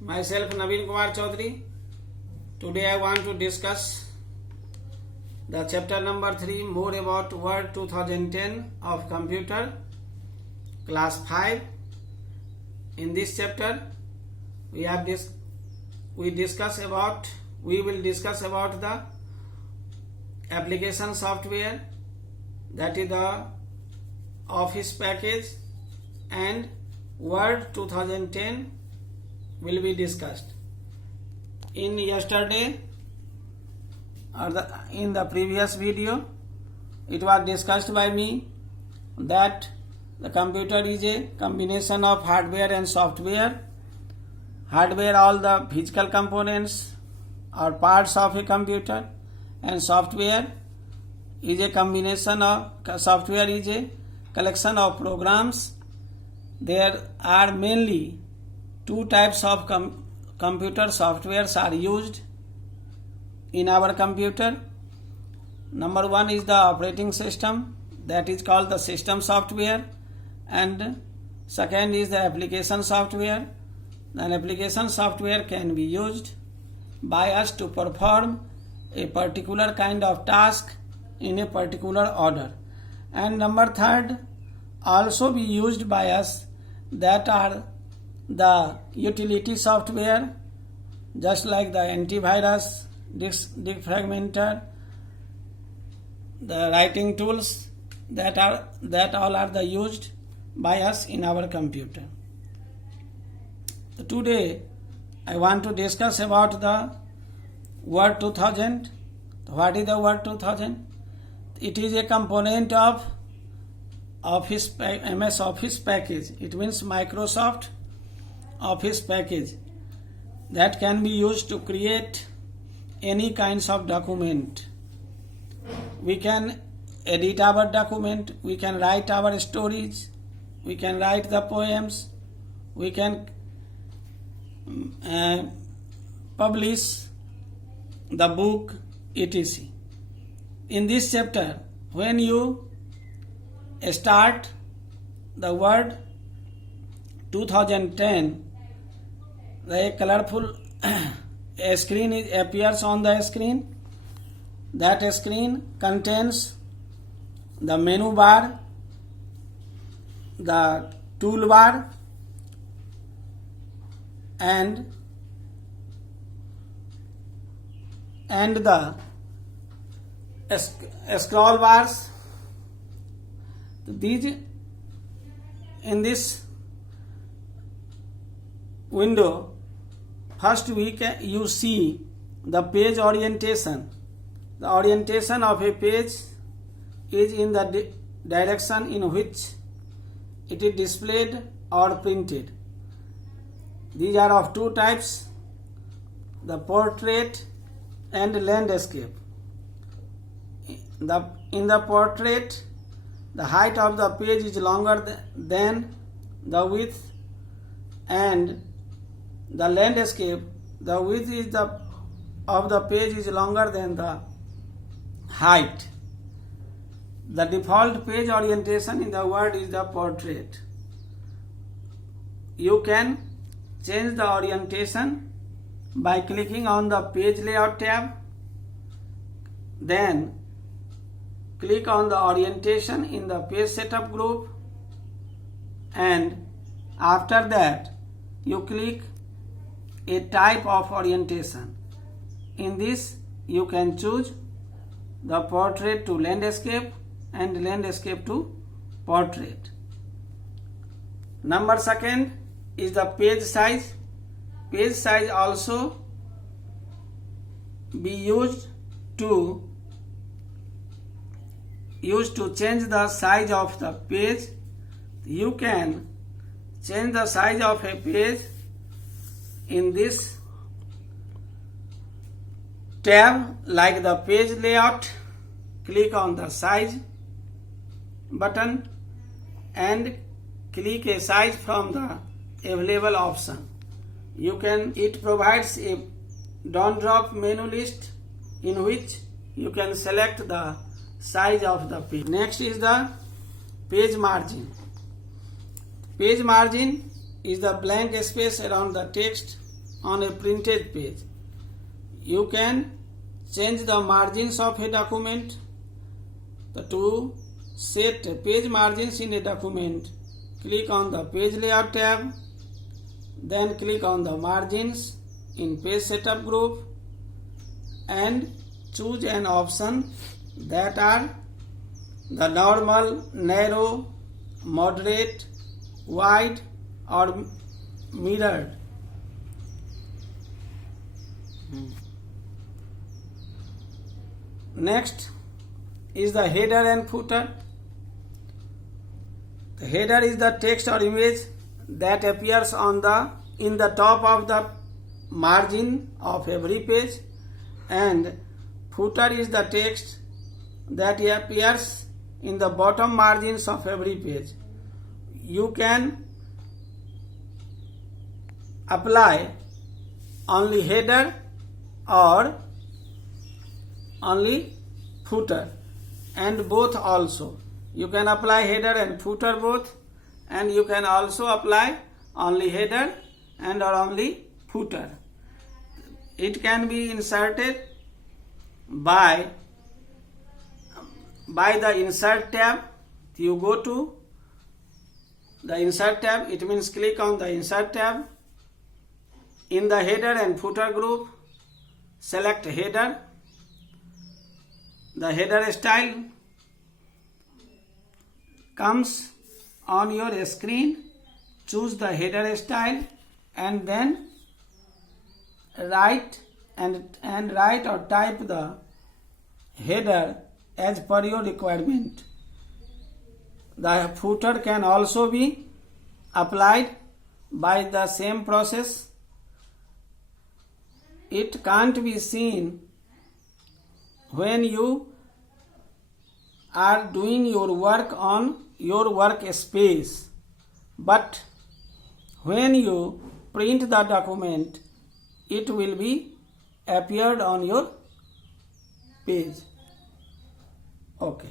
Myself Naveen Kumar Chaudhary. Today I want to discuss the chapter number 3, more about Word 2010 of Computer, class 5. In this chapter we will discuss about the application software, that is the Office package, and Word 2010 will be discussed. In yesterday or in the previous video, it was discussed by me that the computer is a combination of hardware and software. Hardware, all the physical components or parts of a computer, and software is a combination of collection of programs. There are mainly two types of computer softwares are used in our computer. Number one is the operating system, that is called the system software, and second is the application software. An application software can be used by us to perform a particular kind of task in a particular order. And number third, also be used by us, that are the utility software, just like the antivirus, disk defragmenter, the writing tools, that all are used by us in our computer. Today I want to discuss about the Word 2000. What is the Word 2000? It is a component of MS Office package. It means Microsoft Office package that can be used to create any kinds of document. We can edit our document, we can write our stories, we can write the poems, we can publish the book, etc. In this chapter, when you start the Word 2010, the colorful screen appears on the screen. That screen contains the menu bar, the toolbar, and the scroll bars. These, in this window, first you see the page orientation. The orientation of a page is in the direction in which it is displayed or printed. These are of two types, the portrait and landscape. In the portrait, the height of the page is longer than the width, and the landscape, the width of the page is longer than the height. The default page orientation in the Word is the portrait. You can change the orientation by clicking on the page layout tab, then click on the orientation in the page setup group, and after that you click a type of orientation. In this you can choose the portrait to landscape and landscape to portrait. Number second is the page size. Page size also be used to change the size of the page. You can change the size of a page in this tab, like the page layout. Click on the size button and click a size from the available option. It provides a down-drop menu list in which you can select the size of the page. Next is the page margin. Page margin is the blank space around the text on a printed page. You can change the margins of a document. To set page margins in a document, click on the Page Layout tab, then click on the Margins in Page Setup group and choose an option that are the normal, narrow, moderate, wide or mirrored. Next is the header and footer. The header is the text or image that appears in the top of the margin of every page, and footer is the text that appears in the bottom margins of every page. You can apply only header or only footer, and both also. You can apply header and footer both, and you can also apply only header and or only footer. It can be inserted by the Insert tab. You go to the Insert tab, it means click on the Insert tab. In the header and footer group, select header. The header style comes on your screen. Choose the header style and then write or type the header as per your requirement. The footer can also be applied by the same process. It can't be seen when you are doing your work on your workspace, but when you print the document, it will be appeared on your page. Okay.